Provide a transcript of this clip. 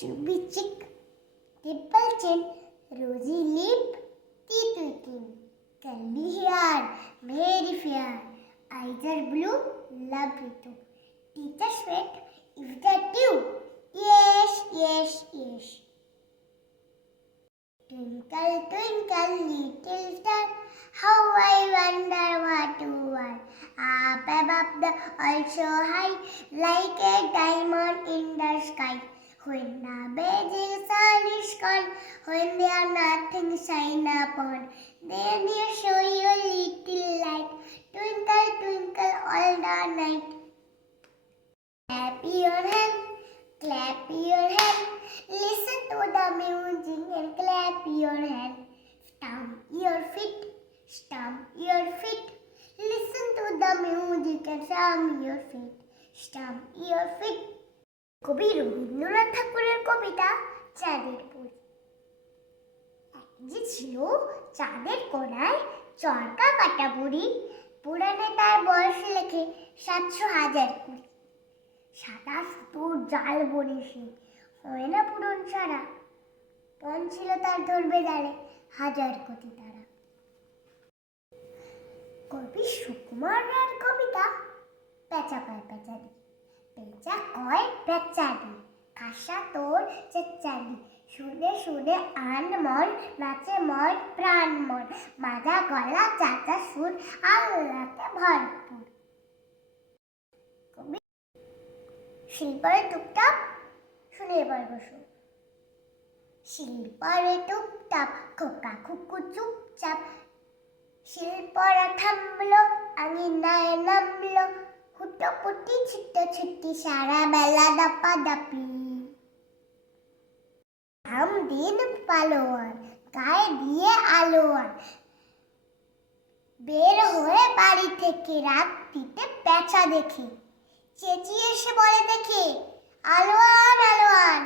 chubby chick, dimple chin, rosy lip, teeth twinkling, curly hair, very fair, eyes are blue, lovely too. Teacher's pet, is that you? Yes, yes, yes. Twinkle, twinkle, little star, how I wonder what you are. Up above the all so high, like a diamond in the sky. When the blazing sun is gone, when there nothing shine upon, then you show your little light, twinkle, twinkle all the night. Clap your hand, clap your hand, listen to the music and clap your hand. Stamp your feet, stamp your feet, listen to the music and stamp your feet, stamp your feet. কবি রবীন্দ্রনাথ ঠাকুরের কবিতা চাঁদের ফুল। যে ছিল চাঁদের কোণায় চরকা কাটা বুড়ি, পুরাণে তার বয়স লেখে ৭০০,০০০ কুড়ি। সাদা সুতোর জাল বনে সে, হয় না পূরণ সারা, পণ ছিল তার ধরবে জালে ১০০০ কোটি তারা। কবি সুকুমার রায়ের কবিতা পেঁচা পায় পেঁচারি, পেঁচা কয় পেঁচারি, খাসা তোর চেচারি, শুনে শুনে আন মন, নাচে মন প্রাণ মন, মাজা গলা চাচা সুর, আল্লাতে ভরপুর। কবি শিল্পারে টুকটাপ, শুনে এবার বসো। শিল্পারে টুকটাপ, খোকা খুকু চুপচাপ, শিল্পরা থামলো, আঙিনায় নামলো, হুটোপুটি ছুটোছুটি, সারা বেলা দাপাদাপি। দিন পালোয়ান, গায়ে দিয়ে আলোয়ান, বের হয়ে বাড়ি থেকে রাত্রিতে পেঁচা দেখে, চেঁচিয়ে এসে বলে দেখে, আলোয়ান আলোয়ান।